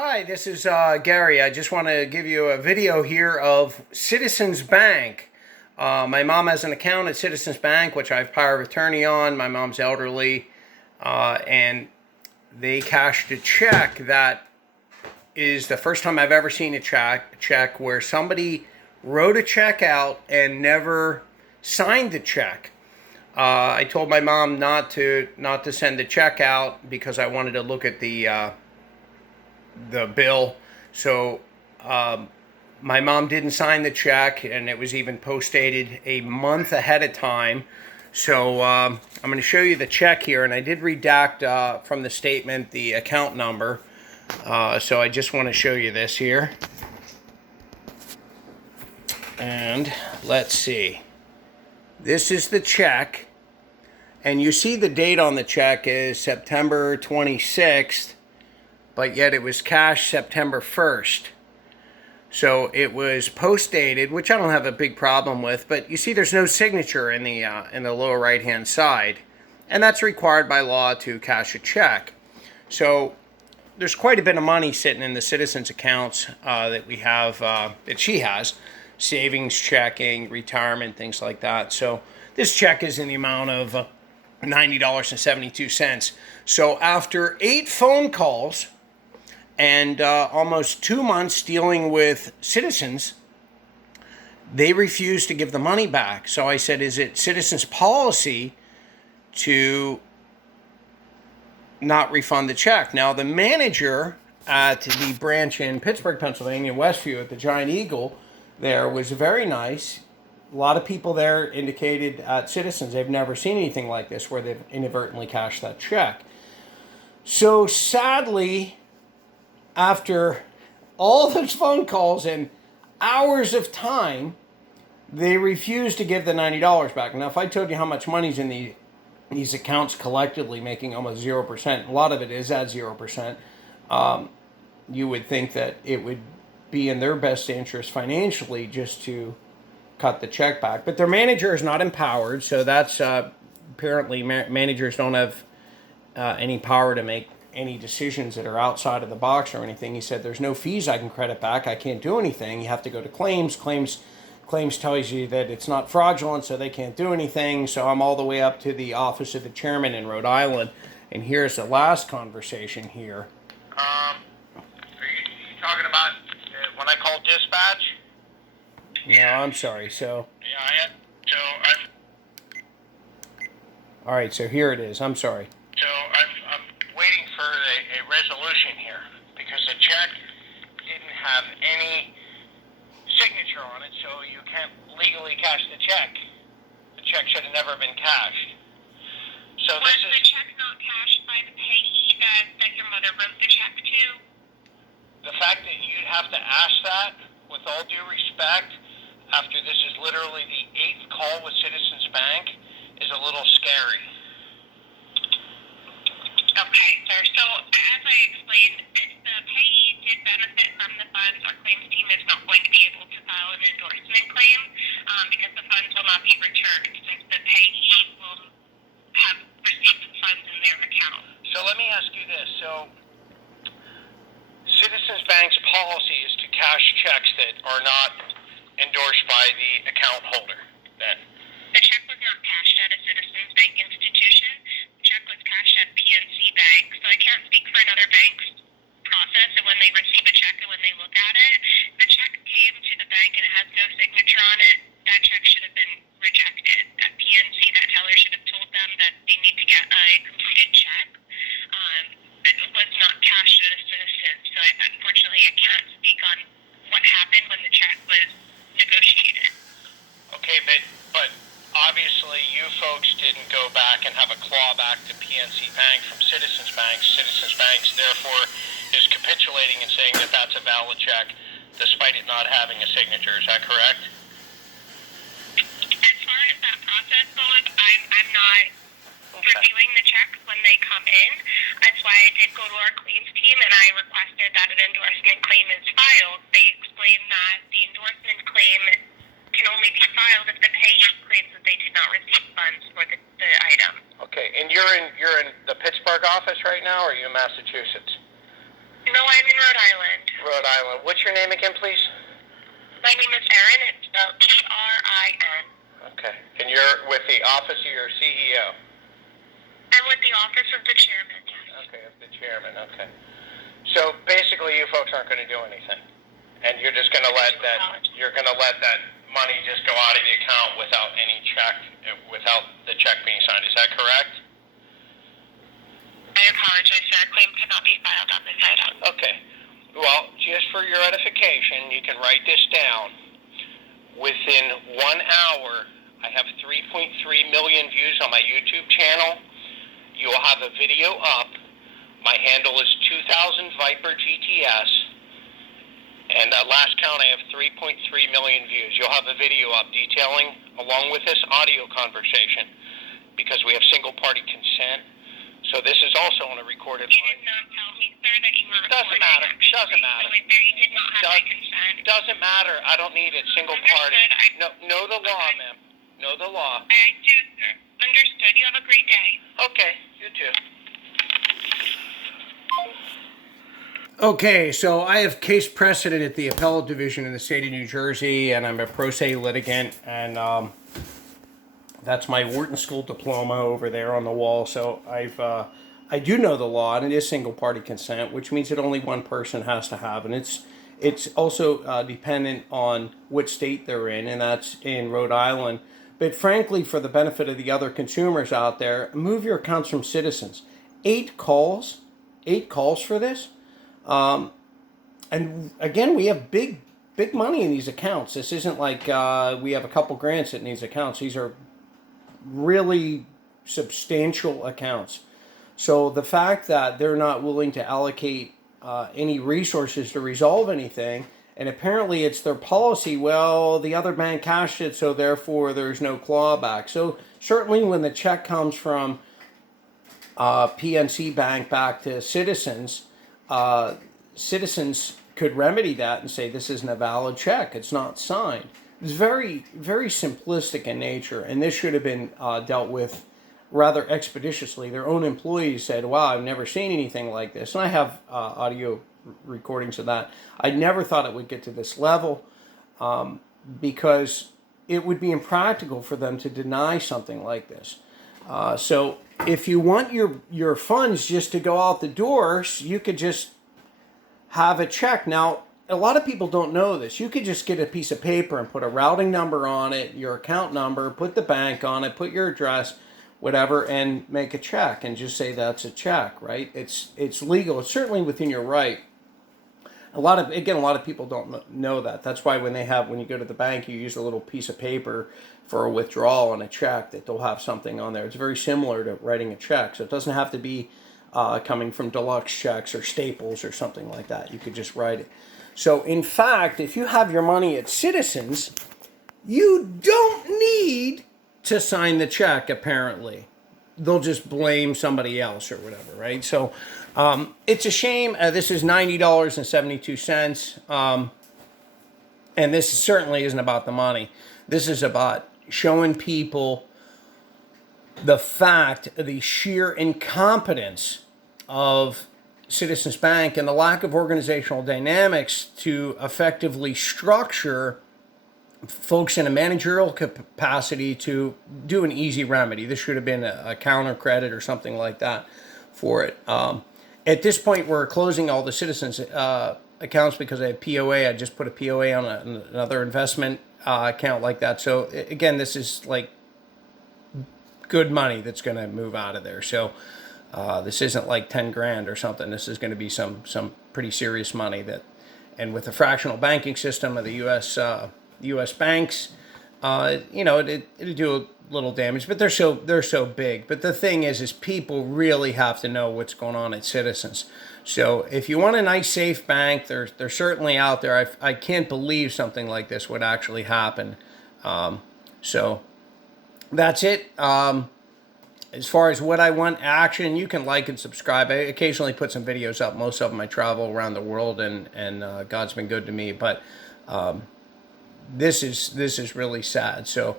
Hi, this is Gary. I just want to give you a video here of Citizens Bank. My mom has an account at Citizens Bank, which I have power of attorney on. My mom's elderly, and they cashed a check that is the first time I've ever seen a check where somebody wrote a check out and never signed the check. I told my mom not to send the check out because I wanted to look at the bill. So my mom didn't sign the check, and it was even post-dated a month ahead of time. So I'm going to show you the check here, and I did redact from the statement the account number. So I just want to show you this here. And let's see. This is the check. And you see the date on the check is September 26th. But yet it was cashed September 1st. So it was post-dated, which I don't have a big problem with, but you see there's no signature in the lower right-hand side, and that's required by law to cash a check. So there's quite a bit of money sitting in the citizens' accounts that we have, that she has, savings, checking, retirement, things like that. So this check is in the amount of $90.72. So after 8 phone calls, and almost 2 months dealing with Citizens, they refused to give the money back. So I said, is it Citizens' policy to not refund the check? Now, the manager at the branch in Pittsburgh, Pennsylvania, Westview, at the Giant Eagle there, was very nice. A lot of people there indicated at Citizens they've never seen anything like this where they've inadvertently cashed that check. So sadly, after all those phone calls and hours of time, they refused to give the $90 back. Now, if I told you how much money's in these accounts collectively making almost 0%, a lot of it is at 0%, you would think that it would be in their best interest financially just to cut the check back. But their manager is not empowered, so that's apparently managers don't have any power to make any decisions that are outside of the box or anything. He said, there's no fees I can credit back. I can't do anything. You have to go to claims. Claims tells you that it's not fraudulent, so they can't do anything. So I'm all the way up to the office of the chairman in Rhode Island. And here's the last conversation here. Are you talking about when I called dispatch? No, I'm sorry. So. Yeah, All right, so here it is. I'm sorry. So I'm waiting for a resolution here because the check didn't have any signature on it, so you can't legally cash the check. The check should have never been cashed. So was the check not cashed by the payee that your mother wrote the check to? The fact that you'd have to ask that, with all due respect, after this is literally the 8th call with Citizens Bank, is a little scary. Okay, sir. So, as I explained, if the payee did benefit from the funds, our claims team is not going to be able to file an endorsement claim because the funds will not be returned since the payee will have received the funds in their account. So let me ask you this. So Citizens Bank's policy is to cash checks that are not endorsed by the account holder, then? The check was not cashed at a Citizens Bank institution. The check was cashed at PNC Bank. So I can't speak for another bank's process and when they receive a check and when they look at it. The check came to the bank and it has no signature on it. That check should have been rejected. At PNC, that teller should have told them that they need to get a completed check. It was not cashed at a Citizens. So unfortunately, I can't speak on what happened when the check was negotiated. Okay, but obviously you folks didn't go back and have a clawback to PNC Bank from Citizens Bank. Citizens Bank, therefore, is capitulating and saying that that's a valid check, despite it not having a signature. Is that correct? As far as that process goes, I'm not reviewing the checks when they come in. That's why I did go to our claims team and I requested that an endorsement claim is filed. They explained that the endorsement claim can only be filed if the payee claims that they did not receive funds for the item. Okay, and you're in the Pittsburgh office right now, or are you in Massachusetts? No, I'm in Rhode Island. Island. What's your name again, please? My name is Erin. It's spelled Erin. Okay. And you're with the office of your CEO? I'm with the office of the chairman, yes. Okay, of the chairman, okay. So basically you folks aren't going to do anything. And you're just going to let that money just go out of the account without any check, without the check being signed. Is that correct? I apologize, sir. A claim cannot be filed on this item. Okay. Well, just for your edification, you can write this down. Within 1 hour, I have 3.3 million views on my YouTube channel. You will have a video up. My handle is 2000 Viper GTS. And last count, I have 3.3 million views. You'll have a video up detailing, along with this audio conversation, because we have single-party consent. So this is also on a recorded line. You did not tell me, sir, that you were recording. Doesn't matter. Doesn't matter. So there you did not have my consent. Doesn't matter. I don't need it. Single party. Know the law, ma'am. Know the law. I do, sir. Understood. You have a great day. Okay. You too. Okay, so I have case precedent at the appellate division in the state of New Jersey, and I'm a pro se litigant, and that's my Wharton School diploma over there on the wall. So I do know the law, and it is single party consent, which means that only one person has to have, and it's also dependent on what state they're in, and that's in Rhode Island. But frankly, for the benefit of the other consumers out there, move your accounts from Citizens. 8 calls for this. And again, we have big money in these accounts. This isn't like we have a couple grand sitting in these accounts. These are really substantial accounts. So the fact that they're not willing to allocate any resources to resolve anything, and apparently it's their policy, well, the other bank cashed it, so therefore there's no clawback. So certainly when the check comes from PNC Bank back to Citizens, Citizens could remedy that and say this isn't a valid check. It's not signed. It's very, very simplistic in nature, and this should have been dealt with rather expeditiously. Their own employees said, wow, I've never seen anything like this. And I have audio recordings of that. I never thought it would get to this level because it would be impractical for them to deny something like this. So if you want your funds just to go out the door, you could just have a check. Now, a lot of people don't know this. You could just get a piece of paper and put a routing number on it, your account number, put the bank on it, put your address, whatever, and make a check and just say that's a check, right? It's legal. It's certainly within your right. A lot of people don't know that. That's why when you go to the bank, you use a little piece of paper for a withdrawal on a check that they'll have something on there. It's very similar to writing a check. So it doesn't have to be coming from Deluxe Checks or Staples or something like that. You could just write it. So in fact, if you have your money at Citizens, you don't need to sign the check, apparently. They'll just blame somebody else or whatever, right? So it's a shame. This is $90.72. And this certainly isn't about the money. This is about showing people the fact, the sheer incompetence of Citizens Bank and the lack of organizational dynamics to effectively structure folks in a managerial capacity to do an easy remedy. This should have been a counter credit or something like that for it. At this point, we're closing all the Citizens accounts because I have POA. I just put a POA on another investment account like that. So again, this is like good money that's going to move out of there. So this isn't like 10 grand or something. This is going to be some pretty serious money and with the fractional banking system of the U.S. banks, it'll do a little damage, but they're so big. But the thing is people really have to know what's going on at Citizens. So if you want a nice, safe bank, they're certainly out there. I can't believe something like this would actually happen. So that's it. As far as what I want action, you can like and subscribe. I occasionally put some videos up. Most of them I travel around the world, and God's been good to me. But this is really sad. So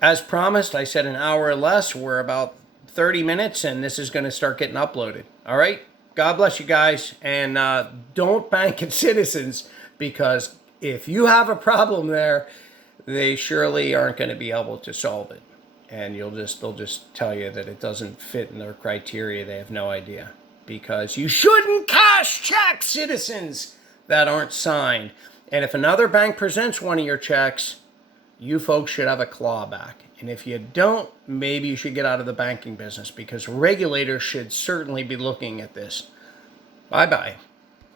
as promised, I said an hour or less. We're about 30 minutes, and this is going to start getting uploaded. All right? God bless you guys. And don't bank at Citizens, because if you have a problem there, they surely aren't going to be able to solve it. And they'll just tell you that it doesn't fit in their criteria. They have no idea. Because you shouldn't cash checks, Citizens, that aren't signed. And if another bank presents one of your checks, you folks should have a clawback. And if you don't, maybe you should get out of the banking business, because regulators should certainly be looking at this. Bye-bye.